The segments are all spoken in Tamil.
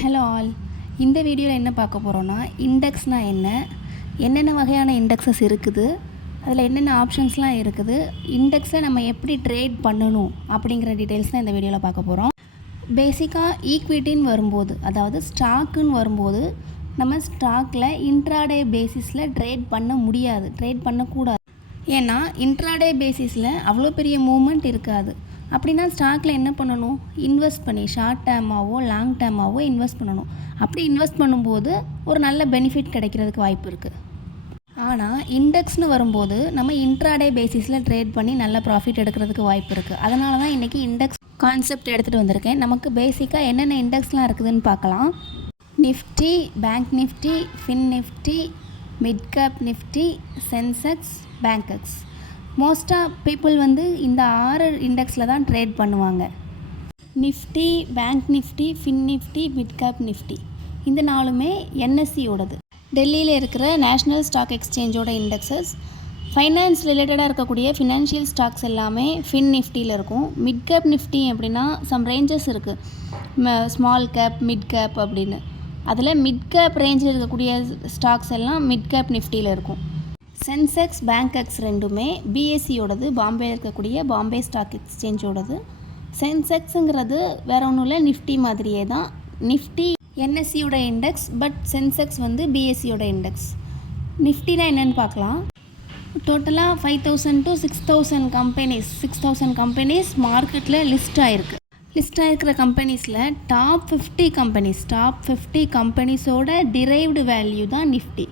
Hello all. இந்த வீடியோவில் என்ன பார்க்க போகிறோன்னா, இண்டெக்ஸ்னால் என்னென்ன வகையான இண்டெக்ஸஸ் இருக்குது, அதில் என்னென்ன ஆப்ஷன்ஸ்லாம் இருக்குது, இண்டெக்ஸை நம்ம எப்படி ட்ரேட் பண்ணணும் அப்படிங்கிற டீட்டெயில்ஸ் தான் இந்த வீடியோவில் பார்க்க போகிறோம். பேசிக்காக ஈக்விட்டின்னு வரும்போது, அதாவது ஸ்டாக்குன்னு வரும்போது, நம்ம ஸ்டாக்கில் இன்ட்ராடே பேசிஸில் ட்ரேட் பண்ண முடியாது, ட்ரேட் பண்ணக்கூடாது. ஏன்னா இன்ட்ராடே பேசிஸில் அவ்வளோ பெரிய மூவ்மெண்ட் இருக்காது. அப்படின்னா ஸ்டாக்கில் என்ன பண்ணணும், இன்வெஸ்ட் பண்ணி ஷார்ட் டேர்மாவோ லாங் டேர்மாவோ இன்வெஸ்ட் பண்ணணும். அப்படி இன்வெஸ்ட் பண்ணும்போது ஒரு நல்ல பெனிஃபிட் கிடைக்கிறதுக்கு வாய்ப்பு இருக்குது. ஆனால் இண்டெக்ஸ்னு வரும்போது நம்ம இன்ட்ராடே பேசிஸில் ட்ரேட் பண்ணி நல்ல ப்ராஃபிட் எடுக்கிறதுக்கு வாய்ப்பு இருக்குது. அதனால தான் இன்றைக்கி இண்டெக்ஸ் கான்செப்ட் எடுத்துகிட்டு வந்திருக்கேன். நமக்கு பேசிக்காக என்னென்ன இண்டெக்ஸ்லாம் இருக்குதுன்னு பார்க்கலாம். Nifty, bank Nifty, fin Nifty, mid cap Nifty, Sensex, Bankex. மோஸ்ட்டாக பீப்புள் இந்த 6 இண்டெக்ஸில் தான் ட்ரேட் பண்ணுவாங்க. Nifty, bank Nifty, fin Nifty, mid cap Nifty, இந்த நாலுமே என்எஸ்சியோடது, டெல்லியில் இருக்கிற நேஷ்னல் ஸ்டாக் எக்ஸ்சேஞ்சோட இண்டெக்ஸஸ். ஃபைனான்ஸ் ரிலேட்டடாக இருக்கக்கூடிய ஃபினான்ஷியல் ஸ்டாக்ஸ் எல்லாமே ஃபின் நிஃப்டியில் இருக்கும். மிட் கேப் நிஃப்டி அப்படின்னா சம் ரேஞ்சஸ் இருக்குது, ஸ்மால் கேப், மிட் கேப் அப்படின்னு. அதில் மிட் கேப் ரேஞ்சில் இருக்கக்கூடிய ஸ்டாக்ஸ் எல்லாம் மிட் கேப் நிஃப்டியில் இருக்கும். சென்செக்ஸ், பேங்க்எக்ஸ் ரெண்டுமே பிஎஸ்சியோடது, பாம்பே இருக்கக்கூடிய பாம்பே ஸ்டாக் எக்ஸ்சேஞ்சோடது. சென்செக்ஸுங்கிறது வேற ஒன்றும் இல்லை, நிஃப்டி மாதிரியே தான். நிஃப்டி என்எஸ்சியோட இண்டெக்ஸ், பட் சென்செக்ஸ் பிஎஸ்சியோட இண்டெக்ஸ். நிஃப்டினா என்னென்னு பார்க்கலாம். டோட்டலாக 5000 to 6000 கம்பெனிஸ் மார்க்கெட்டில் லிஸ்ட் ஆகிருக்கு. லிஸ்ட் ஆகிருக்கிற கம்பெனிஸில் டாப் 50 கம்பெனிஸோட டிரைவ்டு வேல்யூ தான் நிஃப்டி.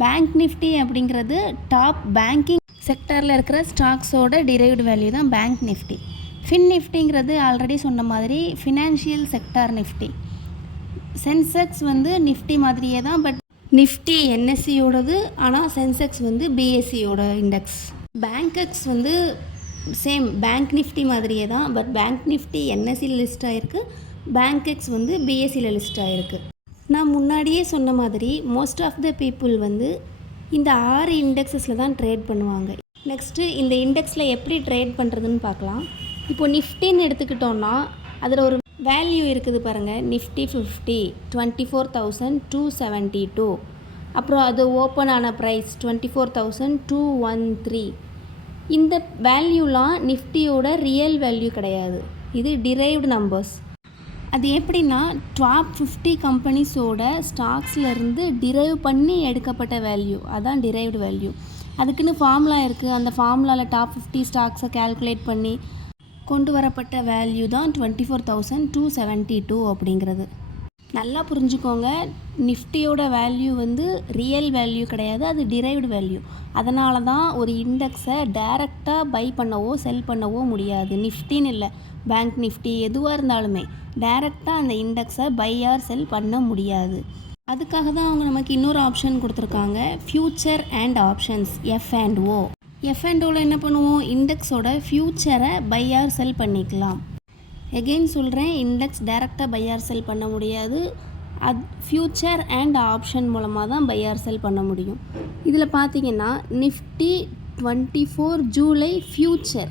பேங்க் நிஃப்டி அப்படிங்கிறது டாப் பேங்கிங் செக்டரில் இருக்கிற ஸ்டாக்ஸோட டிரைவ்டு வேல்யூ தான் பேங்க் நிஃப்டி. ஃபின் நிஃப்டிங்கிறது ஆல்ரெடி சொன்ன மாதிரி financial sector Nifty. Sensex Nifty மாதிரியே தான், பட் நிஃப்டி என்எஸ்சியோடது, ஆனால் சென்செக்ஸ் பிஎஸ்சியோட index. Bankex same bank Nifty மாதிரியே தான், பட் பேங்க் நிஃப்டி என்எஸ்சியில் லிஸ்ட் ஆகிருக்கு, பேங்க்எக்ஸ் பிஎஸ்சியில் லிஸ்ட் ஆகிருக்கு. நான் முன்னாடியே சொன்ன மாதிரி மோஸ்ட் ஆஃப் த பீப்புள் இந்த 6 இண்டெக்ஸஸில் தான் ட்ரேட் பண்ணுவாங்க. நெக்ஸ்ட்டு இந்த இண்டெக்ஸில் எப்படி ட்ரேட் பண்ணுறதுன்னு பார்க்கலாம். இப்போது நிஃப்டின்னு எடுத்துக்கிட்டோன்னா அதில் ஒரு வேல்யூ இருக்குது பாருங்கள், நிஃப்டி 50 24,272. அப்புறம் அது ஓப்பன் ஆன ப்ரைஸ் 24,213. இந்த வேல்யூலாம் நிஃப்டியோட ரியல் வேல்யூ கிடையாது, இது டிரைவ்டு நம்பர்ஸ். அது எப்படின்னா டாப் 50 கம்பெனிஸோட ஸ்டாக்ஸ்லேருந்து டிரைவ் பண்ணி எடுக்கப்பட்ட வேல்யூ, அதான் டிரைவ்டு வேல்யூ. அதுக்குன்னு ஃபார்முலா இருக்குது, அந்த ஃபார்முலாவில் டாப் 50 ஸ்டாக்ஸை கேல்குலேட் பண்ணி கொண்டு வரப்பட்ட வேல்யூ தான் 24,272 அப்படிங்கிறது. நல்லா புரிஞ்சுக்கோங்க, நிஃப்டியோட வேல்யூ ரியல் வேல்யூ கிடையாது, அது டிரைவ்டு வேல்யூ. அதனால தான் ஒரு இண்டெக்ஸை டைரெக்டாக பை பண்ணவோ செல் பண்ணவோ முடியாது. நிஃப்டின்னு இல்லை, பேங்க் நிஃப்டி எதுவாக இருந்தாலுமே டைரெக்டாக அந்த இண்டெக்ஸை பை ஆர் செல் பண்ண முடியாது. அதுக்காக தான் அவங்க நமக்கு இன்னொரு ஆப்ஷன் கொடுத்துருக்காங்க, ஃப்யூச்சர் அண்ட் ஆப்ஷன்ஸ், F&O. F&Oவில் என்ன பண்ணுவோம், இண்டெக்ஸோட ஃப்யூச்சரை பை ஆர் செல் பண்ணிக்கலாம். எகெயின் சொல்கிறேன், இண்டெக்ஸ் டைரெக்டாக பை ஆர் செல் பண்ண முடியாது, ஃப்யூச்சர் அண்ட் ஆப்ஷன் மூலமாக தான் பை ஆர் செல் பண்ண முடியும். இதில் பார்த்தீங்கன்னா நிஃப்டி 24 ஜூலை ஃப்யூச்சர்,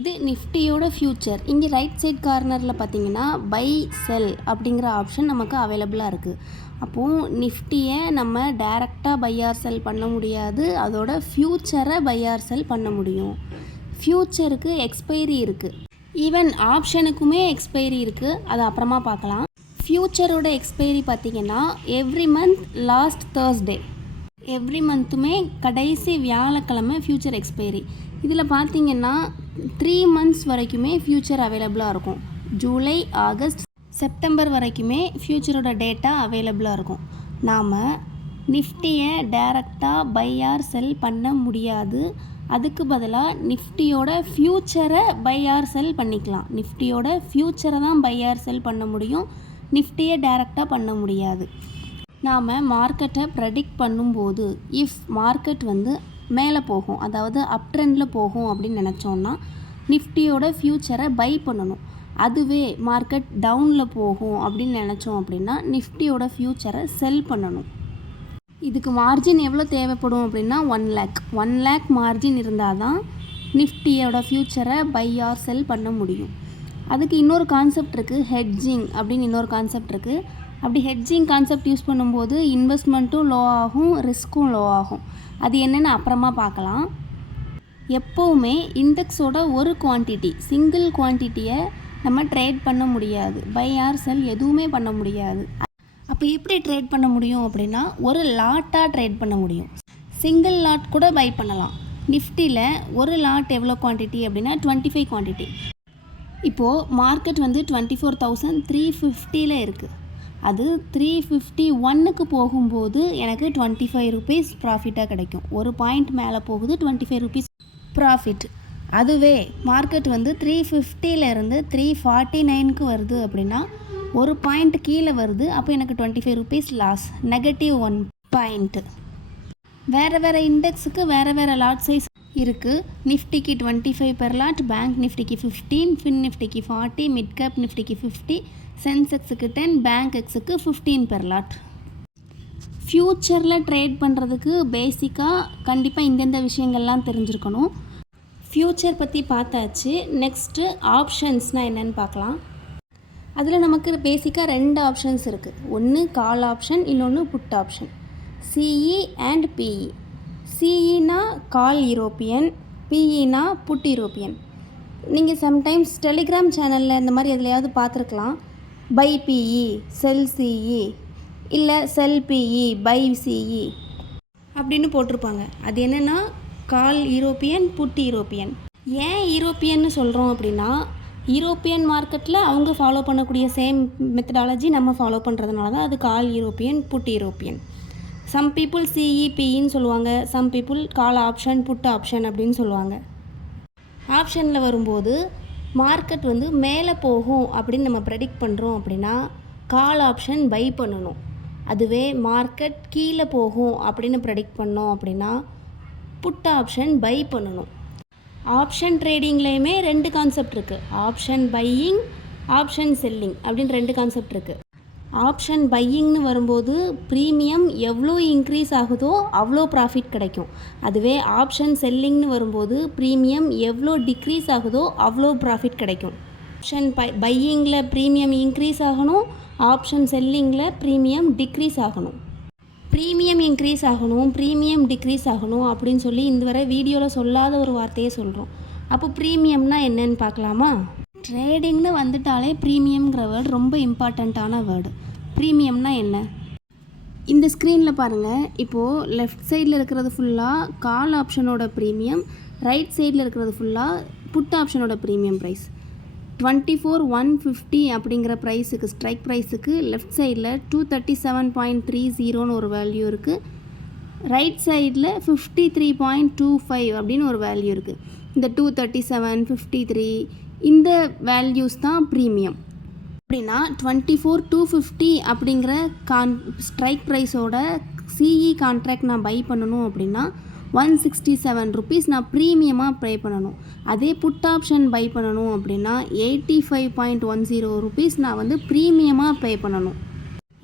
இது நிஃப்டியோட ஃப்யூச்சர். இங்கே ரைட் சைட் கார்னரில் பார்த்தீங்கன்னா பை செல் அப்படிங்கிற ஆப்ஷன் நமக்கு அவைலபிளாக இருக்குது. அப்போது நிஃப்டியை நம்ம டைரெக்டாக பை ஆர் செல் பண்ண முடியாது, அதோட ஃப்யூச்சரை பை ஆர் செல் பண்ண முடியும். ஃப்யூச்சருக்கு எக்ஸ்பைரி இருக்குது, ஈவன் ஆப்ஷனுக்குமே எக்ஸ்பைரி இருக்குது, அது அப்புறமா பார்க்கலாம். ஃப்யூச்சரோட எக்ஸ்பைரி பார்த்திங்கன்னா every month last Thursday, every மந்த்துமே கடைசி வியாழக்கிழமை ஃப்யூச்சர் எக்ஸ்பைரி. இதில் பார்த்திங்கன்னா 3 months வரைக்குமே ஃப்யூச்சர் அவைலபிளாக இருக்கும். ஜூலை, ஆகஸ்ட், செப்டம்பர் வரைக்குமே ஃப்யூச்சரோட டேட்டா அவைலபிளாக இருக்கும். நாம் நிஃப்டியை டைரெக்டாக பை ஆர் செல் பண்ண முடியாது, அதுக்கு பதிலாக நிஃப்டியோட ஃப்யூச்சரை பை ஆர் செல் பண்ணிக்கலாம். நிஃப்டியோட ஃப்யூச்சரை தான் பை ஆர் செல் பண்ண முடியும், நிஃப்டியை டைரெக்டாக பண்ண முடியாது. நாம் மார்க்கெட்டை ப்ரெடிக்ட் பண்ணும்போது இஃப் மார்க்கெட் மேலே போகும், அதாவது அப் ட்ரெண்டில் போகும் அப்படின்னு நினச்சோன்னா நிஃப்டியோட ஃப்யூச்சரை பை பண்ணணும். அதுவே மார்க்கெட் டவுனில் போகும் அப்படின்னு நினச்சோம் அப்படின்னா நிஃப்டியோட ஃப்யூச்சரை செல் பண்ணணும். இதுக்கு மார்ஜின் எவ்வளோ தேவைப்படும் அப்படின்னா 1 lakh மார்ஜின் இருந்தால் தான் நிஃப்டியோட ஃப்யூச்சரை பை ஆர் செல் பண்ண முடியும். அதுக்கு இன்னொரு கான்செப்ட் இருக்குது, ஹெட்ஜிங் அப்படின்னு இன்னொரு கான்செப்ட் இருக்குது. அப்படி ஹெட்ஜிங் கான்செப்ட் யூஸ் பண்ணும்போது இன்வெஸ்ட்மெண்ட்டும் லோ ஆகும், ரிஸ்க்கும் லோ ஆகும். அது என்னென்னு அப்புறமா பார்க்கலாம். எப்போவுமே இண்டெக்ஸோட ஒரு குவான்டிட்டி, சிங்கிள் குவான்டிட்டியை நம்ம ட்ரேட் பண்ண முடியாது. பை ஆர் செல் எதுவுமே பண்ண முடியாது. அப்போ எப்படி ட்ரேட் பண்ண முடியும் அப்படின்னா, ஒரு லாட்டாக ட்ரேட் பண்ண முடியும். சிங்கிள் லாட் கூட பை பண்ணலாம். நிஃப்டியில் ஒரு லாட் எவ்வளோ குவான்டிட்டி அப்படின்னா 25 குவான்டிட்டி. இப்போது மார்க்கெட் வந்து 24,350 இருக்குது. அது 351க்கு போகும்போது எனக்கு 25 ருபீஸ் ப்ராஃபிட்டாக கிடைக்கும். ஒரு பாயிண்ட் மேலே போகுது, 25 ருபீஸ் ப்ராஃபிட். அதுவே மார்க்கெட் வந்து 350லேருந்து 349க்கு வருது அப்படின்னா ஒரு பாயிண்ட் கீழே வருது, அப்போ எனக்கு 25 ருபீஸ் லாஸ், -1 பாயிண்ட்டு. வேறு இண்டெக்ஸுக்கு வேறு லாட் சைஸ் இருக்குது. நிஃப்டிக்கு 25 பெர் லாட், பேங்க் நிஃப்டிக்கு 15, ஃபின் நிஃப்டிக்கு 40, மிட் கேப் நிஃப்டிக்கு 50, சென்செக்ஸுக்கு 10, பேங்க் எக்ஸுக்கு 15 பெர் லாட். ஃப்யூச்சரில் ட்ரேட் பண்ணுறதுக்கு பேசிக்காக கண்டிப்பாக இந்தந்த விஷயங்கள்லாம் தெரிஞ்சிருக்கணும். ஃப்யூச்சர் பற்றி பார்த்தாச்சு. நெக்ஸ்ட்டு ஆப்ஷன்ஸ்னால் என்னென்னு பார்க்கலாம். அதில் நமக்கு பேசிக்காக 2 ஆப்ஷன்ஸ் இருக்குது. ஒன்று கால் ஆப்ஷன், இன்னொன்று put option. CE and PE. சிஇனா கால் யூரோப்பியன், பிஇனா புட் யூரோப்பியன். நீங்கள் சம்டைம்ஸ் டெலிகிராம் சேனலில் இந்த மாதிரி எதுலையாவது பார்த்துருக்கலாம். பை பிஇ, செல் சிஇ, இல்லை செல் பிஇ, பை சிஇ அப்படின்னு போட்டிருப்பாங்க. அது என்னென்னா கால் யூரோப்பியன், புட் யூரோப்பியன். ஏன் யூரோப்பியன்னு சொல்கிறோம் அப்படின்னா, யூரோப்பியன் மார்க்கெட்டில் அவங்க ஃபாலோ பண்ணக்கூடிய சேம் மெத்தடாலஜி நம்ம ஃபாலோ பண்ணுறதுனால தான் அது call European, put European. Some people சிஇபின்னு சொல்லுவாங்க, some people call option, put option அப்படின்னு சொல்லுவாங்க. ஆப்ஷனில் வரும்போது மார்க்கெட் வந்து மேலே போகும் அப்படின்னு நம்ம ப்ரெடிக்ட் பண்ணுறோம் அப்படின்னா கால் ஆப்ஷன் பை பண்ணணும். அதுவே மார்க்கெட் கீழே போகும் அப்படின்னு ப்ரெடிக்ட் பண்ணோம் அப்படின்னா புட் ஆப்ஷன் பை பண்ணணும். ஆப்ஷன் ட்ரேடிங்லேயுமே 2 கான்செப்ட் இருக்குது. ஆப்ஷன் பையிங், ஆப்ஷன் செல்லிங் அப்படின்னு 2 கான்செப்ட் இருக்குது. ஆப்ஷன் பையிங்னு வரும்போது ப்ரீமியம் எவ்வளோ இன்க்ரீஸ் ஆகுதோ அவ்வளோ ப்ராஃபிட் கிடைக்கும். அதுவே ஆப்ஷன் செல்லிங்னு வரும்போது ப்ரீமியம் எவ்வளோ டிக்ரீஸ் ஆகுதோ அவ்வளோ ப்ராஃபிட் கிடைக்கும். ஆப்ஷன் பையிங்கில் ப்ரீமியம் இன்க்ரீஸ் ஆகணும், ஆப்ஷன் செல்லிங்கில் ப்ரீமியம் டிக்ரீஸ் ஆகணும். ப்ரீமியம் இன்க்ரீஸ் ஆகணும், ப்ரீமியம் டிக்ரீஸ் ஆகணும் அப்படின்னு சொல்லி இந்த வரை வீடியோவில் சொல்லாத ஒரு வார்த்தையே சொல்கிறோம். அப்போ ப்ரீமியம்னா என்னன்னு பார்க்கலாமா? ட்ரேடிங்னு வந்துட்டாலே ப்ரீமியம்ங்கிற வேர்டு ரொம்ப இம்பார்ட்டண்ட்டான வேர்டு. ப்ரீமியம்னா என்ன? இந்த ஸ்க்ரீனில் பாருங்கள். இப்போது லெஃப்ட் சைடில் இருக்கிறது ஃபுல்லாக கால் ஆப்ஷனோட ப்ரீமியம், ரைட் சைடில் இருக்கிறது ஃபுல்லாக புட் ஆப்ஷனோட ப்ரீமியம் ப்ரைஸ். 24,150 அப்படிங்கிற ப்ரைஸுக்கு, ஸ்ட்ரைக் ப்ரைஸுக்கு லெஃப்ட் சைடில் 237.30ன்னு ஒரு வேல்யூ இருக்குது. ரைட் சைடில் 53.25 அப்படின்னு ஒரு வேல்யூ இருக்குது. இந்த 237, 53 இந்த வேல்யூஸ் தான் ப்ரீமியம். அப்படின்னா 24,250 அப்படிங்கிற ஸ்ட்ரைக் ப்ரைஸோட சிஇ கான்ட்ராக்ட் நான் பை பண்ணணும் அப்படின்னா 167 ருபீஸ் நான் ப்ரீமியமாக பே பண்ணணும். அதே புட் ஆப்ஷன் பை பண்ணணும் அப்படின்னா 85.10 ருபீஸ் நான் வந்து ப்ரீமியமாக பே பண்ணணும்.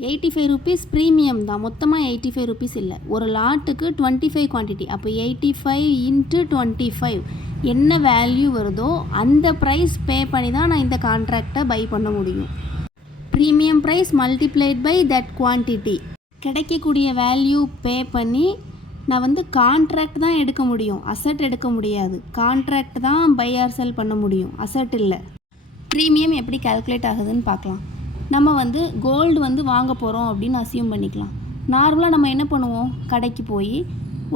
85 ருபீஸ் ப்ரீமியம் தான், மொத்தமாக 85 ருபீஸ் இல்லை. ஒரு லாட்டுக்கு 25 குவான்டிட்டி, அப்போ 85 × 25 என்ன வேல்யூ வருதோ அந்த ப்ரைஸ் பே பண்ணி தான் நான் இந்த கான்ட்ராக்டை பை பண்ண முடியும். Premium price multiplied by that quantity. கிடைக்கக்கூடிய வேல்யூ பே பண்ணி நான் வந்து கான்ட்ராக்ட் தான் எடுக்க முடியும், அசட் எடுக்க முடியாது. கான்ட்ராக்ட் தான் பை ஆர் செல் பண்ண முடியும், அசட் இல்லை. ப்ரீமியம் எப்படி கால்குலேட் ஆகுதுன்னு பார்க்கலாம். நம்ம வந்து கோல்டு வந்து வாங்க போகிறோம் அப்படின்னு அசியூம் பண்ணிக்கலாம். நார்மலாக நம்ம என்ன பண்ணுவோம், கடைக்கு போய்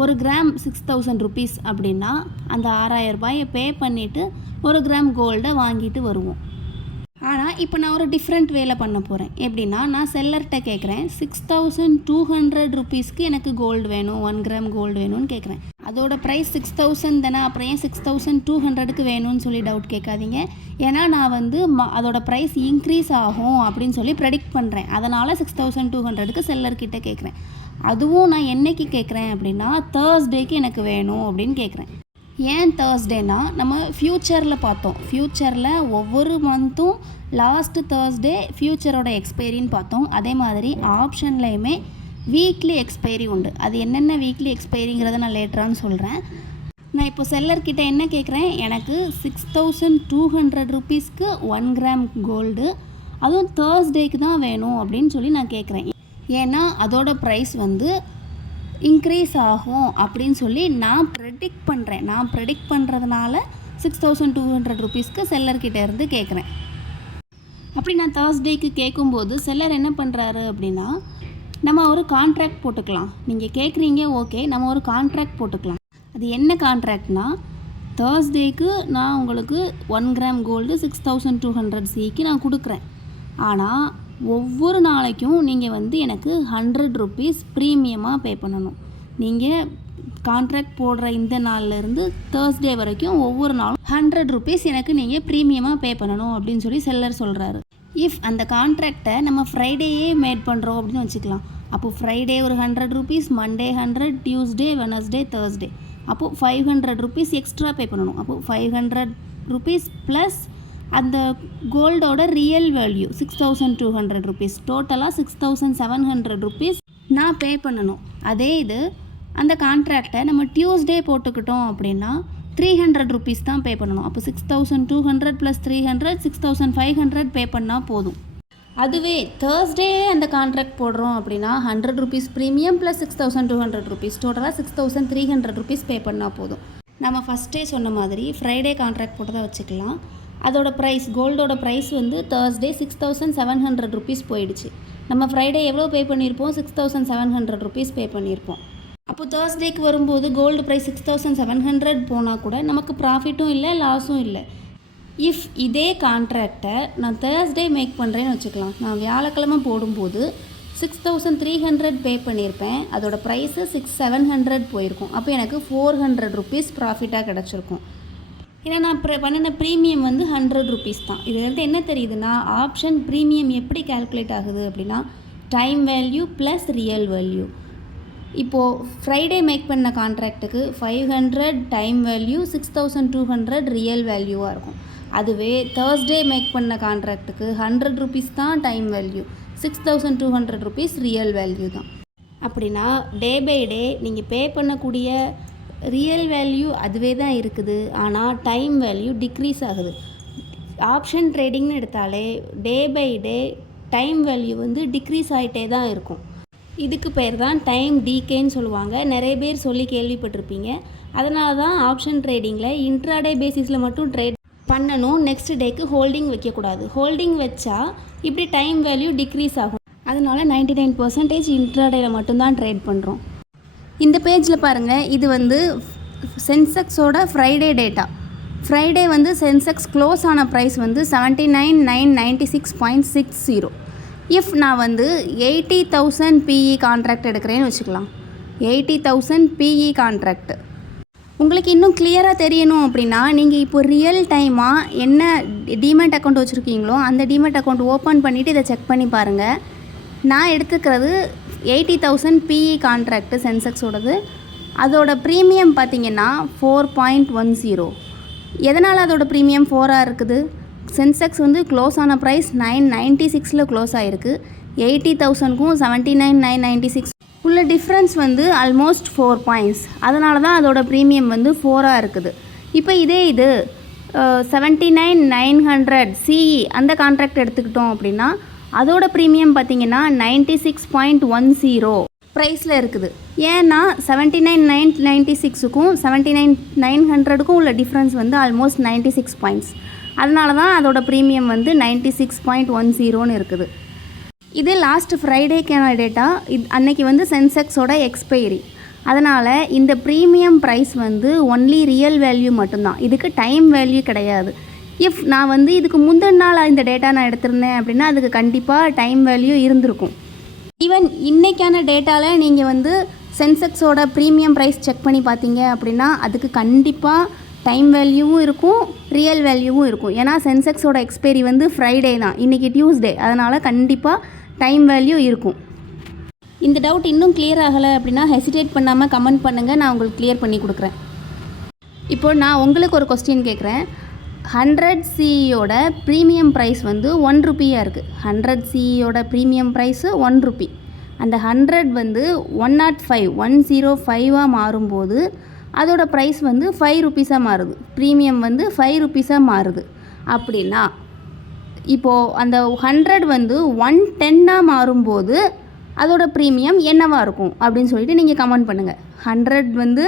1 கிராம் 6,000 ருபீஸ் அப்படின்னா அந்த 6,000 ரூபாயை பே பண்ணிவிட்டு 1 கிராம் கோல்டை வாங்கிட்டு வருவோம். ஆனால் இப்போ நான் ஒரு டிஃப்ரெண்ட் வேலை பண்ண போகிறேன். எப்படின்னா, நான் செல்லர்கிட்ட கேட்குறேன் 6,200 ருபீஸ்க்கு எனக்கு கோல்டு வேணும், 1 கிராம் கோல்டு வேணும்னு கேட்குறேன். அதோட ப்ரைஸ் 6,000 தானே, அப்புறம் ஏன் 6,200க்கு வேணும்னு சொல்லி டவுட் கேட்காதீங்க. ஏன்னா நான் வந்து அதோட ப்ரைஸ் இன்க்ரீஸ் ஆகும் அப்படின்னு சொல்லி ப்ரெடிக்ட் பண்ணுறேன். அதனால் 6,200க்கு செல்லர்கிட்ட கேட்குறேன். அதுவும் நான் என்னைக்கு கேட்குறேன் அப்படின்னா தேர்ஸ்டேக்கு எனக்கு வேணும் அப்படின்னு கேட்குறேன். ஏன் தேர்ஸ்டேனா, நம்ம ஃப்யூச்சரில் பார்த்தோம். ஃப்யூச்சரில் ஒவ்வொரு மந்த்தும் லாஸ்ட்டு தேர்ஸ்டே ஃப்யூச்சரோட எக்ஸ்பைரின்னு பார்த்தோம். அதே மாதிரி ஆப்ஷன்லேயுமே வீக்லி எக்ஸ்பைரி உண்டு. அது என்னென்ன வீக்லி எக்ஸ்பைரிங்கிறத நான் லேட்டரான்னு சொல்கிறேன். நான் இப்போ செல்லர்கிட்ட என்ன கேட்குறேன், எனக்கு 6,200 ருபீஸ்க்கு 1 கிராம் கோல்டு, அதுவும் தேர்ஸ்டேக்கு தான் வேணும் அப்படின்னு சொல்லி நான் கேட்குறேன். ஏன்னா அதோட ப்ரைஸ் வந்து இன்க்ரீஸ் ஆகும் அப்படின்னு சொல்லி நான் ப்ரெடிக்ட் பண்ணுறேன். நான் ப்ரெடிக்ட் பண்ணுறதுனால 6200 ருபீஸ்க்கு செல்லர்கிட்ட இருந்து கேட்குறேன். அப்படி நான் தேர்ஸ்டேக்கு கேட்கும்போது செல்லர் என்ன பண்ணுறாரு அப்படின்னா, நம்ம ஒரு கான்ட்ராக்ட் போட்டுக்கலாம். நீங்கள் கேட்குறீங்க, ஓகே, நம்ம ஒரு கான்ட்ராக்ட் போட்டுக்கலாம். அது என்ன கான்ட்ராக்ட்னா, தேர்ஸ்டேக்கு நான் உங்களுக்கு 1 கிராம் கோல்டு 6200 சிக்கு நான் கொடுக்குறேன். ஆனால் ஒவ்வொரு நாளைக்கும் நீங்கள் வந்து எனக்கு 100 ருபீஸ் ப்ரீமியமாக பே பண்ணணும். நீங்கள் கான்ட்ராக்ட் போடுற இந்த நாள்லேருந்து தேர்ஸ்டே வரைக்கும் ஒவ்வொரு நாளும் 100 ருபீஸ் எனக்கு நீங்கள் ப்ரீமியமாக பே பண்ணணும் அப்படின்னு சொல்லி செல்லர் சொல்கிறாரு. இஃப் அந்த கான்ட்ராக்டை நம்ம ஃப்ரைடேயே மேட் பண்ணுறோம் அப்படின்னு வச்சுக்கலாம். அப்போது ஃப்ரைடே ஒரு 100 rupees, Monday 100, Tuesday, Wednesday, Thursday, அப்போது 500 ருபீஸ் எக்ஸ்ட்ரா பே பண்ணணும். அப்போது 500 ருபீஸ் ப்ளஸ் அந்த கோல்டோட ரியல் வேல்யூ 6200 ருபீஸ், டோட்டலாக 6700 ருபீஸ் நான் பே பண்ணணும். அதே இது அந்த கான்ட்ராக்டை நம்ம டியூஸ்டே போட்டுக்கிட்டோம் அப்படின்னா 300 ருபீஸ் தான் பே பண்ணணும். அப்போ 6200 ப்ளஸ் 300 6500 பே பண்ணால் போதும். அதுவே தேர்ஸ்டே அந்த கான்ட்ராக்ட் போடுறோம் அப்படின்னா 100 ருபீஸ் ப்ரீமியம் ப்ளஸ் 6200 ருபீஸ், டோட்டலாக 6300 ருபீஸ் பே பண்ணால் போதும். நம்ம ஃபஸ்ட்டே சொன்ன மாதிரி ஃப்ரைடே கான்ட்ராக்ட் போட்டதை வச்சுக்கலாம். அதோட ப்ரைஸ், கோல்டோட ப்ரைஸ் வந்து தேர்ஸ்டே 6700 ருபீஸ் போயிடுச்சு. நம்ம ஃப்ரைடே எவ்வளோ பே பண்ணியிருப்போம்? 6700 ருபீஸ் பே பண்ணியிருப்போம். அப்போது தேர்ஸ்டேக்கு வரும்போது கோல்டு ப்ரைஸ் 6700 போனால் கூட நமக்கு ப்ராஃபிட்டும் இல்லை, லாஸும் இல்லை. இஃப் இதே கான்ட்ராக்டை நான் தேர்ஸ்டே மேக் பண்ணுறேன்னு வச்சுக்கலாம். நான் வியாழக்கிழமை போடும்போது 6300 பே பண்ணியிருப்பேன். அதோட ப்ரைஸு 6700 போயிருக்கும். அப்போ எனக்கு 400 ருபீஸ் ப்ராஃபிட்டாக கிடச்சிருக்கும். ஏன்னா நான் பண்ணின ப்ரீமியம் வந்து 100 ருபீஸ் தான். இதுலேருந்து என்ன தெரியுதுன்னா, ஆப்ஷன் ப்ரீமியம் எப்படி கால்குலேட் ஆகுது அப்படின்னா, time value plus real value. இப்போது ஃப்ரைடே மேக் பண்ண கான்ட்ராக்டுக்கு 500 டைம் வேல்யூ, 6200 ரியல் வேல்யூவாக இருக்கும். அதுவே தேர்ஸ்டே மேக் பண்ண கான்ட்ராக்டுக்கு 100 ருபீஸ் தான் time value, 6200 rupees real value தான். அப்படின்னா டே பை டே நீங்கள் பே பண்ணக்கூடிய ரியல் வேல்யூ அதுவே தான் இருக்குது, ஆனால் டைம் வேல்யூ டிக்ரீஸ் ஆகுது. ஆப்ஷன் ட்ரேடிங்னு எடுத்தாலே day by day time value வந்து டிக்ரீஸ் ஆகிட்டே தான் இருக்கும். இதுக்கு பேர் தான் டைம் டீகேன்னு சொல்லுவாங்க. நிறைய பேர் சொல்லி கேள்விப்பட்டிருப்பீங்க. அதனால தான் ஆப்ஷன் ட்ரேடிங்கில் இன்ட்ராடே பேசிஸில் மட்டும் ட்ரேட் பண்ணணும், நெக்ஸ்ட் டேக்கு ஹோல்டிங் வைக்கக்கூடாது. ஹோல்டிங் வச்சா இப்படி டைம் வேல்யூ டிக்ரீஸ் ஆகும். அதனால 99% இன்ட்ராடேயில் மட்டும்தான் ட்ரேட் பண்ணுறோம். இந்த பேஜில் பாருங்கள், இது வந்து சென்செக்ஸோட ஃப்ரைடே டேட்டா. ஃப்ரைடே வந்து சென்செக்ஸ் க்ளோஸ் ஆன ப்ரைஸ் வந்து 79,996.60. இஃப் நான் வந்து 80,000 பிஇ கான்ட்ராக்ட் எடுக்கிறேன்னு வச்சுக்கலாம். 80,000 பிஇ கான்ட்ராக்ட் உங்களுக்கு இன்னும் கிளியராக தெரியணும் அப்படின்னா, நீங்கள் இப்போ ரியல் டைமாக என்ன டிமேட் அக்கௌண்ட் வச்சுருக்கீங்களோ அந்த டிமேட் அக்கௌண்ட் ஓப்பன் பண்ணிவிட்டு இதை செக் பண்ணி பாருங்கள். நான் எடுத்துக்கிறது 80,000 பிஇ கான்ட்ராக்டு சென்செக்ஸோடது. அதோட ப்ரீமியம் பார்த்திங்கன்னா 4.10. எதனால் அதோட ப்ரீமியம் 4ஆக இருக்குது? சென்செக்ஸ் வந்து க்ளோஸ் ஆன ப்ரைஸ் 996 க்ளோஸ் ஆகிருக்கு. 80,000க்கும் 79,996 உள்ள டிஃப்ரென்ஸ் வந்து ஆல்மோஸ்ட் 4 பாயிண்ட்ஸ். அதனால தான் அதோட ப்ரீமியம் வந்து 4ஆக இருக்குது. இப்போ இதே இது 79,900 சிஇ அந்த கான்ட்ராக்ட் எடுத்துக்கிட்டோம் அப்படின்னா அதோட ப்ரீமியம் பார்த்திங்கன்னா 96.10 ப்ரைஸில் இருக்குது. ஏன்னா 79,996க்கும் 79,900க்கும் உள்ள டிஃப்ரென்ஸ் வந்து ஆல்மோஸ்ட் 96 பாயிண்ட்ஸ். அதனால தான் அதோட ப்ரீமியம் வந்து 96.10ன்னு இருக்குது. இது லாஸ்ட் ஃப்ரைடேக்கான டேட்டா. அன்னைக்கு வந்து சென்செக்ஸோட எக்ஸ்பைரி. அதனால் இந்த ப்ரீமியம் ப்ரைஸ் வந்து ஒன்லி ரியல் வேல்யூ மட்டும்தான், இதுக்கு டைம் வேல்யூ கிடையாது. இஃப் நான் வந்து இதுக்கு முந்தின நாள் இந்த டேட்டா நான் எடுத்திருந்தேன் அப்படின்னா அதுக்கு கண்டிப்பாக டைம் வேல்யூ இருந்திருக்கும். ஈவன் இன்றைக்கான டேட்டாவில் நீங்கள் வந்து சென்செக்ஸோட ப்ரீமியம் ப்ரைஸ் செக் பண்ணி பார்த்தீங்க அப்படின்னா அதுக்கு கண்டிப்பாக டைம் வேல்யூவும் இருக்கும், ரியல் வேல்யூவும் இருக்கும். ஏன்னா சென்செக்ஸோட எக்ஸ்பைரி வந்து ஃப்ரைடே தான், இன்றைக்கி டியூஸ்டே. அதனால் கண்டிப்பாக டைம் வேல்யூ இருக்கும். இந்த டவுட் இன்னும் கிளியர் ஆகலை அப்படின்னா ஹெசிடேட் பண்ணாமல் கமெண்ட் பண்ணுங்கள், நான் உங்களுக்கு கிளியர் பண்ணி கொடுக்குறேன். இப்போ நான் உங்களுக்கு ஒரு கொஸ்டின் கேட்குறேன். 100 சிஇயோட ப்ரீமியம் ப்ரைஸ் வந்து 1 ருப்பியாக இருக்குது. 100 சிஇயோட ப்ரீமியம் ப்ரைஸு 1 ருப்பி. அந்த 100 வந்து 105 மாறும்போது அதோட ப்ரைஸ் வந்து 5 ருப்பீஸாக மாறுது. ப்ரீமியம் வந்து 5 ருப்பீஸாக மாறுது. அப்படின்னா இப்போது அந்த 100 வந்து 110 மாறும்போது அதோட ப்ரீமியம் என்னவாக இருக்கும் அப்படின்னு சொல்லிட்டு நீங்கள் கமெண்ட் பண்ணுங்கள். 100 வந்து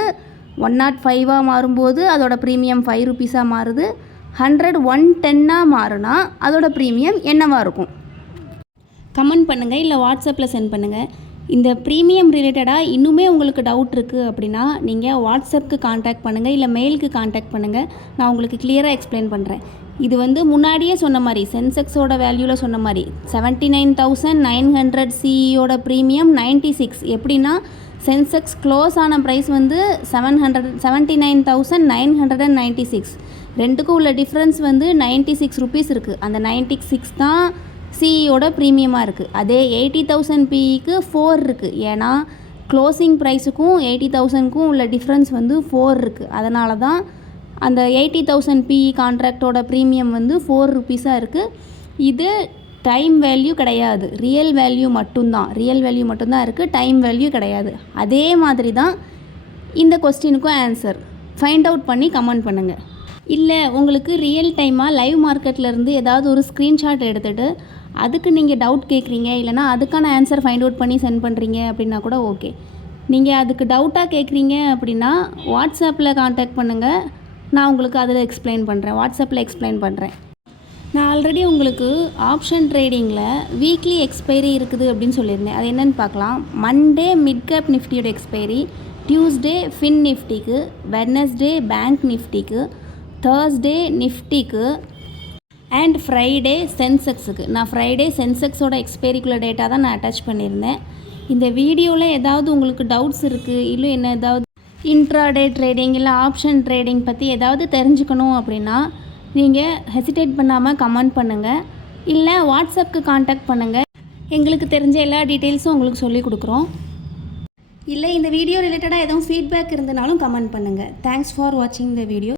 105 மாறும்போது அதோட ப்ரீமியம் 5 ருபீஸாக மாறுது. 100 110 மாறுனா அதோட ப்ரீமியம் என்னவாக இருக்கும்? கமெண்ட் பண்ணுங்கள், இல்லை வாட்ஸ்அப்பில் சென்ட் பண்ணுங்கள். இந்த ப்ரீமியம் ரிலேட்டடாக இன்னுமே உங்களுக்கு டவுட் இருக்குது அப்படின்னா நீங்கள் வாட்ஸ்அப்புக்கு காண்டாக்ட் பண்ணுங்கள், இல்லை மெயிலுக்கு காண்டாக்ட் பண்ணுங்கள். நான் உங்களுக்கு கிளியராக எக்ஸ்பிளைன் பண்ணுறேன். இது வந்து முன்னாடியே சொன்ன மாதிரி சென்செக்ஸோட வேல்யூவில் சொன்ன மாதிரி 79,900 சிஇயோட ப்ரீமியம் 96. எப்படின்னா சென்செக்ஸ் க்ளோஸ் ஆன ப்ரைஸ் வந்து 79,996. ரெண்டுக்கும் உள்ள டிஃப்ரென்ஸ் வந்து 96 ருபீஸ் இருக்குது. அந்த 96 தான் சிஇயோட ப்ரீமியமாக இருக்குது. அதே 80,000 பிஇக்கு 4 இருக்குது. ஏன்னா க்ளோசிங் ப்ரைஸுக்கும் 80,000க்கும் உள்ள டிஃப்ரென்ஸ் வந்து 4 இருக்குது. அதனால தான் அந்த 80,000 பிஇ கான்ட்ராக்டோட ப்ரீமியம் வந்து 4 ருபீஸாக இருக்குது. இது டைம் வேல்யூ கிடையாது, ரியல் வேல்யூ மட்டும்தான். இருக்குது, டைம் வேல்யூ கிடையாது. அதே மாதிரி தான் இந்த கொஸ்டினுக்கும் ஆன்சர் ஃபைண்ட் அவுட் பண்ணி கமெண்ட் பண்ணுங்கள். இல்லை உங்களுக்கு ரியல் டைமாக லைவ் மார்க்கெட்லேருந்து ஏதாவது ஒரு ஸ்க்ரீன்ஷாட் எடுத்துகிட்டு அதுக்கு நீங்கள் டவுட் கேட்குறீங்க, இல்லைனா அதுக்கான ஆன்சர் ஃபைண்ட் அவுட் பண்ணி சென்ட் பண்ணுறீங்க அப்படின்னா கூட ஓகே. நீங்கள் அதுக்கு டவுட்டாக கேட்குறீங்க அப்படின்னா வாட்ஸ்அப்பில் காண்டாக்ட் பண்ணுங்கள். நான் உங்களுக்கு அதில் வாட்ஸ்அப்பில் எக்ஸ்பிளைன் பண்ணுறேன். நான் ஆல்ரெடி உங்களுக்கு ஆப்ஷன் ட்ரேடிங்கில் வீக்லி எக்ஸ்பைரி இருக்குது அப்படின்னு சொல்லியிருந்தேன். அது என்னென்னு பார்க்கலாம். மண்டே மிட் கேப் நிஃப்டியோட எக்ஸ்பைரி, டியூஸ்டே ஃபின் நிஃப்டிக்கு, வெட்னஸ்டே பேங்க் நிஃப்டிக்கு, தேர்ஸ்டே நிஃப்டிக்கு அண்ட் ஃப்ரைடே சென்செக்ஸுக்கு. நான் ஃப்ரைடே சென்செக்ஸோட எக்ஸ்பைரிக்குள்ள டேட்டா தான் நான் அட்டாச் பண்ணியிருந்தேன். இந்த வீடியோவில் ஏதாவது உங்களுக்கு டவுட்ஸ் இருக்குது, இல்லை என்ன ஏதாவது இன்ட்ராடே ட்ரேடிங் இல்லை ஆப்ஷன் ட்ரேடிங் பற்றி ஏதாவது தெரிஞ்சுக்கணும் அப்படின்னா நீங்கள் ஹெசிடேட் பண்ணாமல் கமெண்ட் பண்ணுங்கள், இல்லை வாட்ஸ்அப்புக்கு காண்டாக்ட் பண்ணுங்கள். எங்களுக்கு தெரிஞ்ச எல்லா டீட்டெயில்ஸும் உங்களுக்கு சொல்லிக் கொடுக்குறோம். இல்லை இந்த வீடியோ ரிலேட்டடாக எதுவும் ஃபீட்பேக் இருந்தனாலும் கமெண்ட் பண்ணுங்கள். தேங்க்ஸ் ஃபார் வாட்சிங் த வீடியோ.